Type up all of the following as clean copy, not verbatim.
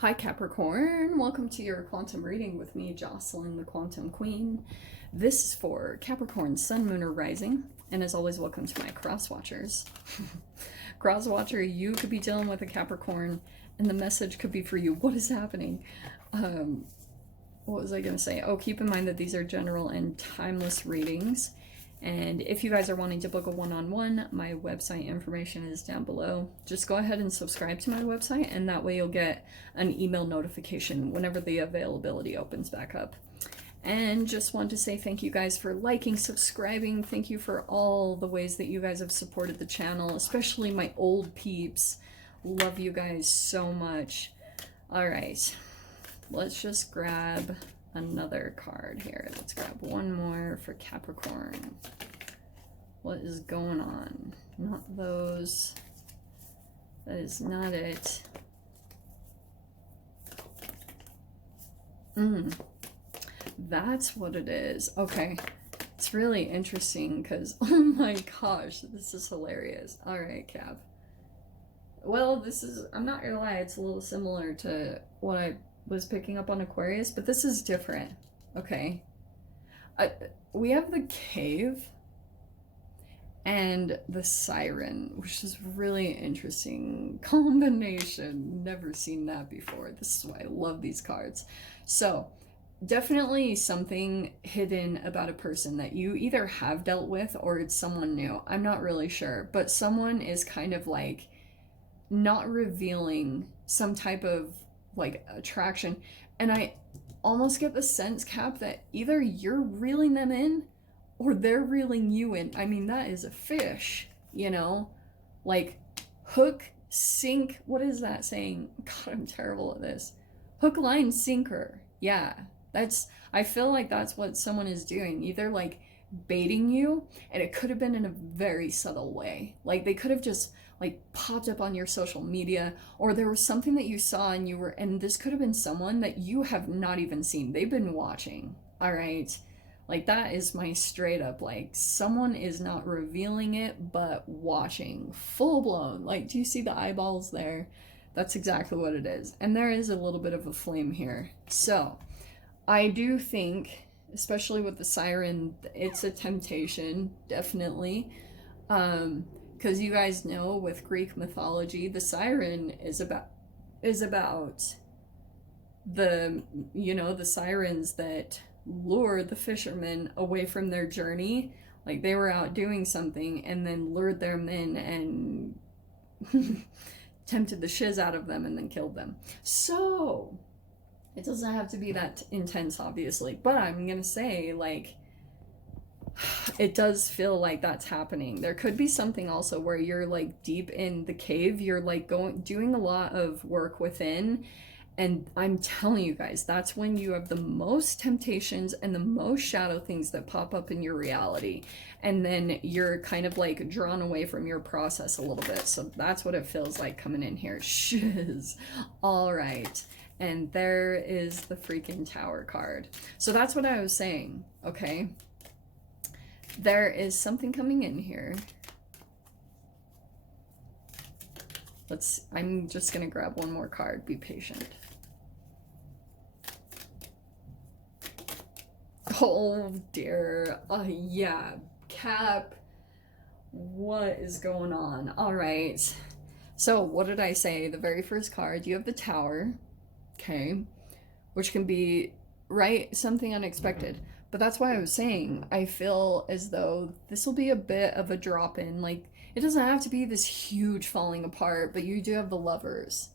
Hi Capricorn, welcome to your quantum reading with me, Jocelyn, the Quantum Queen. This is for Capricorn, Sun, Moon, or Rising, and as always, welcome to my cross watchers. Cross watcher, you could be dealing with a Capricorn, and the message could be for you. What is happening? What was I going to say? Oh, keep in mind that these are general and timeless readings. And if you guys are wanting to book a one-on-one, my website information is down below. Just go ahead and subscribe to my website, and that way you'll get an email notification whenever the availability opens back up. And just want to say thank you guys for liking, subscribing. Thank you for all the ways that you guys have supported the channel, especially my old peeps. Love you guys so much. All right, let's just grab another card here. Let's grab one more for Capricorn. What is going on? Not those. That is not it. That's what it is. Okay. It's really interesting because, oh my gosh, this is hilarious. All right, Cap. Well, this is, I'm not gonna lie, it's a little similar to what I was picking up on Aquarius, but this is different. Okay, we have the cave and the siren, which is really interesting combination. Never seen that before. This is why I love these cards. So definitely something hidden about a person that you either have dealt with or it's someone new. I'm not really sure, but someone is kind of like not revealing some type of like attraction, and I almost get the sense, Cap, that either you're reeling them in or they're reeling you in. I mean, that is a fish, you know, like hook, sink. What is that saying? God, I'm terrible at this. Hook, line, sinker. Yeah, that's, I feel like that's what someone is doing, either like baiting you, and it could have been in a very subtle way. Like they could have just like popped up on your social media, or there was something that you saw and you were, and this could have been someone that you have not even seen. They've been watching. All right. Like that is my straight up, like someone is not revealing it, but watching full blown. Like, do you see the eyeballs there? That's exactly what it is. And there is a little bit of a flame here. So I do think, especially with the siren, it's a temptation, definitely. Because you guys know with Greek mythology, the siren is about the, you know, the sirens that lure the fishermen away from their journey. Like they were out doing something and then lured them in and tempted the shiz out of them and then killed them. So it doesn't have to be that intense, obviously, but I'm gonna say, like, it does feel like that's happening. There could be something also where you're like deep in the cave, you're like doing a lot of work within, and I'm telling you guys, that's when you have the most temptations and the most shadow things that pop up in your reality, and then you're kind of like drawn away from your process a little bit. So that's what it feels like coming in here. Shiz. All right, and there is the freaking Tower card. So that's what I was saying. Okay, there is something coming in here. I'm just gonna grab one more card. Be patient. Oh dear. Yeah, Cap. What is going on? All right. So what did I say? The very first card, you have the Tower. Okay. Which can be, right, something unexpected. But that's why I was saying, I feel as though this will be a bit of a drop in. Like, it doesn't have to be this huge falling apart, but you do have the Lovers.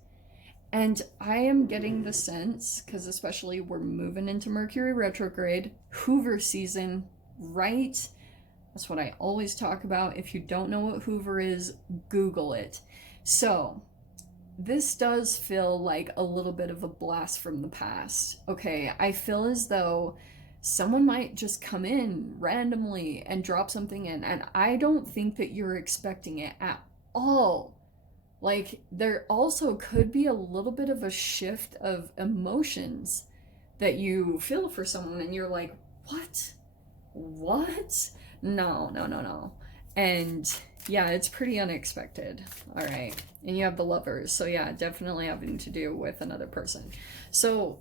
And I am getting the sense, because especially we're moving into Mercury retrograde, Hoover season, right? That's what I always talk about. If you don't know what Hoover is, Google it. So this does feel like a little bit of a blast from the past. Okay, I feel as though someone might just come in randomly and drop something in, and I don't think that you're expecting it at all. Like, there also could be a little bit of a shift of emotions that you feel for someone, and you're like, what? What? No, no, no, no. And yeah, it's pretty unexpected. All right. And you have the Lovers. So yeah, definitely having to do with another person. So,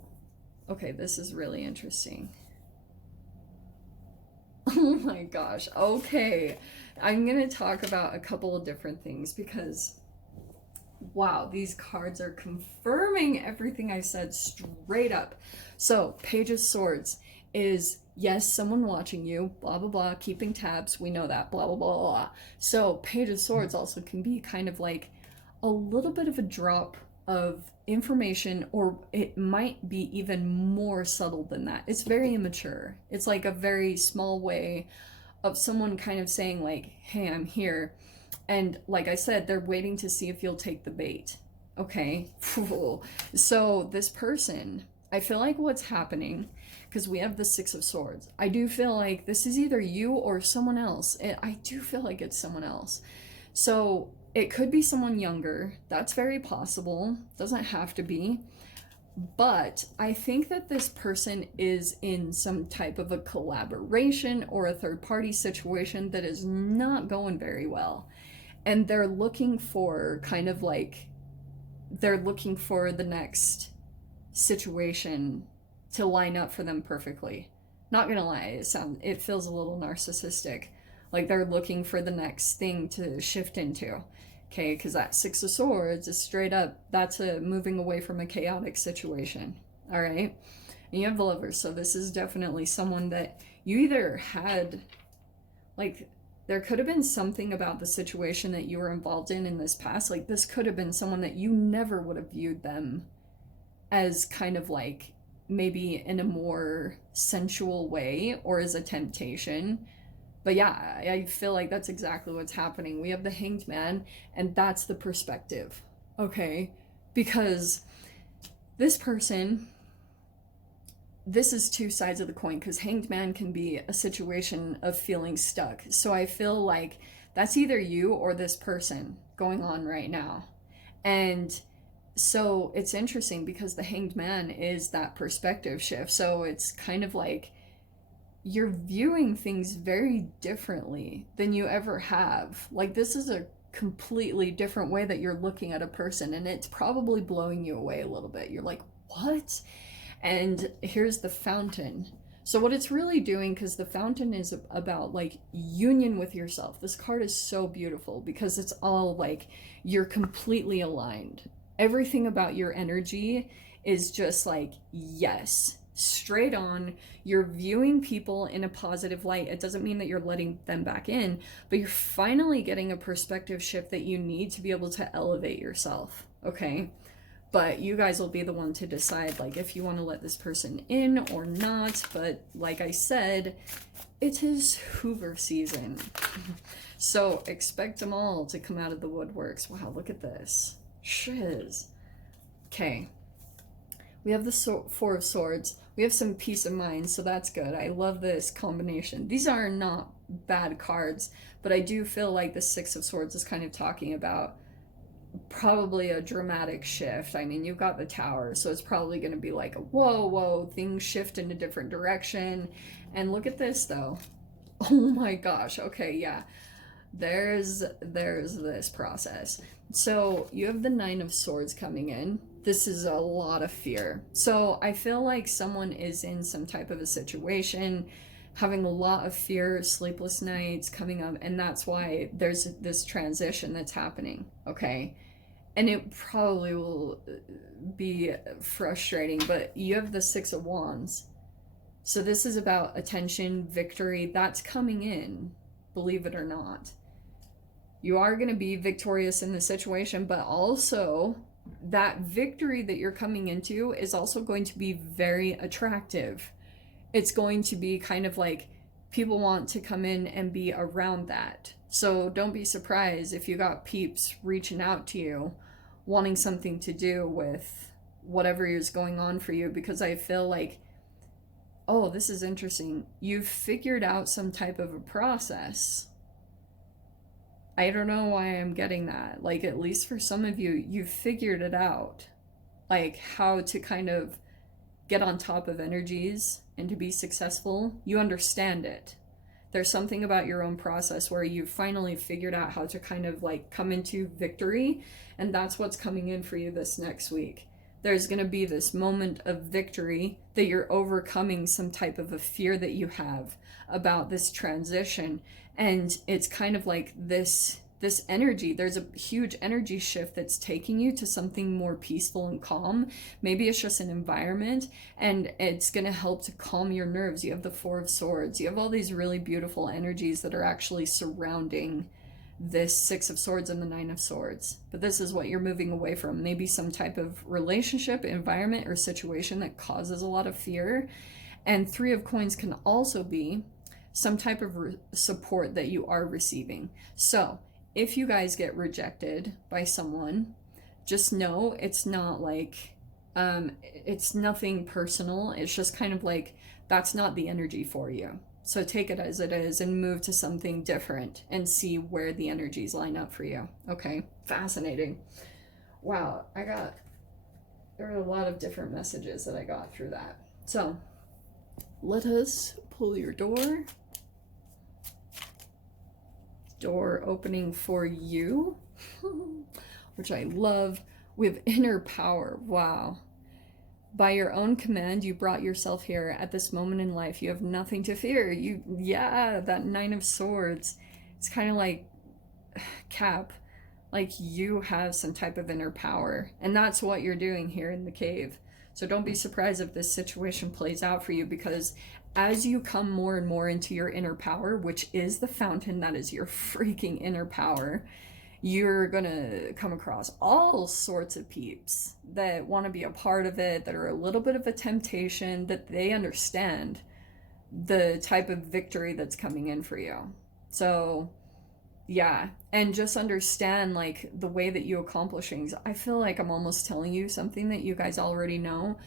okay, this is really interesting. Oh my gosh. Okay. I'm going to talk about a couple of different things because, wow, these cards are confirming everything I said straight up. So, Page of Swords is, yes, someone watching you, blah, blah, blah, keeping tabs. We know that, blah, blah, blah, blah. So, Page of Swords also can be kind of like a little bit of a drop of information, or it might be even more subtle than that. It's very immature. It's like a very small way of someone kind of saying, like, hey, I'm here. And like I said, they're waiting to see if you'll take the bait. Okay. So this person, I feel like what's happening, because we have the Six of Swords, I do feel like this is either you or someone else. I do feel like it's someone else. So it could be someone younger. That's very possible. Doesn't have to be. But I think that this person is in some type of a collaboration or a third party situation that is not going very well. And they're looking for kind of like, they're looking for the next situation to line up for them perfectly. Not gonna lie, it feels a little narcissistic. Like they're looking for the next thing to shift into. Okay, because that Six of Swords is straight up, that's a moving away from a chaotic situation. All right. And you have the Lovers. So this is definitely someone that you either had, like, there could have been something about the situation that you were involved in this past. Like, this could have been someone that you never would have viewed them as kind of like maybe in a more sensual way or as a temptation. But yeah, I feel like that's exactly what's happening. We have the Hanged Man, and that's the perspective, okay? Because this person, this is two sides of the coin, because Hanged Man can be a situation of feeling stuck. So I feel like that's either you or this person going on right now. And so it's interesting because the Hanged Man is that perspective shift. So it's kind of like you're viewing things very differently than you ever have. Like, this is a completely different way that you're looking at a person, and it's probably blowing you away a little bit. You're like, what? And here's the Fountain. So what it's really doing, because the Fountain is about like union with yourself. This card is so beautiful because it's all like you're completely aligned. Everything about your energy is just like, yes, straight on. You're viewing people in a positive light. It doesn't mean that you're letting them back in, but you're finally getting a perspective shift that you need to be able to elevate yourself. Okay. But you guys will be the one to decide, like, if you want to let this person in or not. But like I said, it is Hoover season. So expect them all to come out of the woodworks. Wow, look at this. Shiz. Okay. We have the Four of Swords. We have some peace of mind, so that's good. I love this combination. These are not bad cards, but I do feel like the Six of Swords is kind of talking about probably a dramatic shift. I mean, you've got the Tower, so it's probably going to be like a whoa, things shift in a different direction. And look at this, though. Oh my gosh. Okay, yeah. There's this process. So you have the Nine of Swords coming in. This is a lot of fear. So I feel like someone is in some type of a situation, having a lot of fear, sleepless nights coming up, and that's why there's this transition that's happening, okay? And it probably will be frustrating, but you have the Six of Wands. So this is about attention, victory, that's coming in, believe it or not. You are going to be victorious in the situation, but also that victory that you're coming into is also going to be very attractive. It's going to be kind of like people want to come in and be around that. So don't be surprised if you got peeps reaching out to you, wanting something to do with whatever is going on for you, because I feel like, oh, this is interesting. You've figured out some type of a process. I don't know why I'm getting that. Like, at least for some of you, you've figured it out. Like, how to kind of get on top of energies and to be successful. You understand it. There's something about your own process where you've finally figured out how to kind of like come into victory, and that's what's coming in for you this next week. There's going to be this moment of victory that you're overcoming some type of a fear that you have about this transition, and it's kind of like this energy. There's a huge energy shift that's taking you to something more peaceful and calm. Maybe it's just an environment, and it's going to help to calm your nerves. You have the Four of Swords. You have all these really beautiful energies that are actually surrounding this Six of Swords and the Nine of Swords. But this is what you're moving away from. Maybe some type of relationship, environment, or situation that causes a lot of fear. And Three of Coins can also be some type of support that you are receiving. So if you guys get rejected by someone, just know it's not like, it's nothing personal. It's just kind of like, that's not the energy for you. So take it as it is and move to something different and see where the energies line up for you. Okay, fascinating. Wow, there were a lot of different messages that I got through that. So let us pull your door. Door opening for you, which I love. We have inner power. Wow. By your own command, you brought yourself here at this moment in life. You have nothing to fear. Yeah, that Nine of Swords. It's kind of like Cap, like you have some type of inner power, and that's what you're doing here in the cave. So don't be surprised if this situation plays out for you, because as you come more and more into your inner power, which is the fountain, that is your freaking inner power, you're gonna come across all sorts of peeps that want to be a part of it, that are a little bit of a temptation, that they understand the type of victory that's coming in for you. So yeah, and just understand like the way that you accomplish things. I feel like I'm almost telling you something that you guys already know.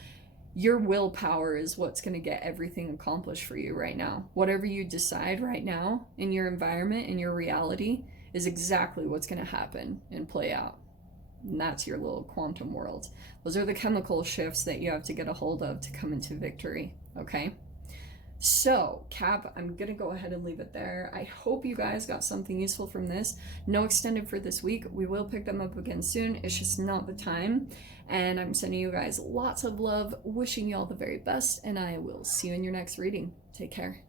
Your willpower is what's going to get everything accomplished for you right now. Whatever you decide right now in your environment, in your reality, is exactly what's going to happen and play out. And that's your little quantum world. Those are the chemical shifts that you have to get a hold of to come into victory. Okay? So, Cap, I'm going to go ahead and leave it there. I hope you guys got something useful from this. No extended for this week. We will pick them up again soon. It's just not the time. And I'm sending you guys lots of love, wishing you all the very best, and I will see you in your next reading. Take care.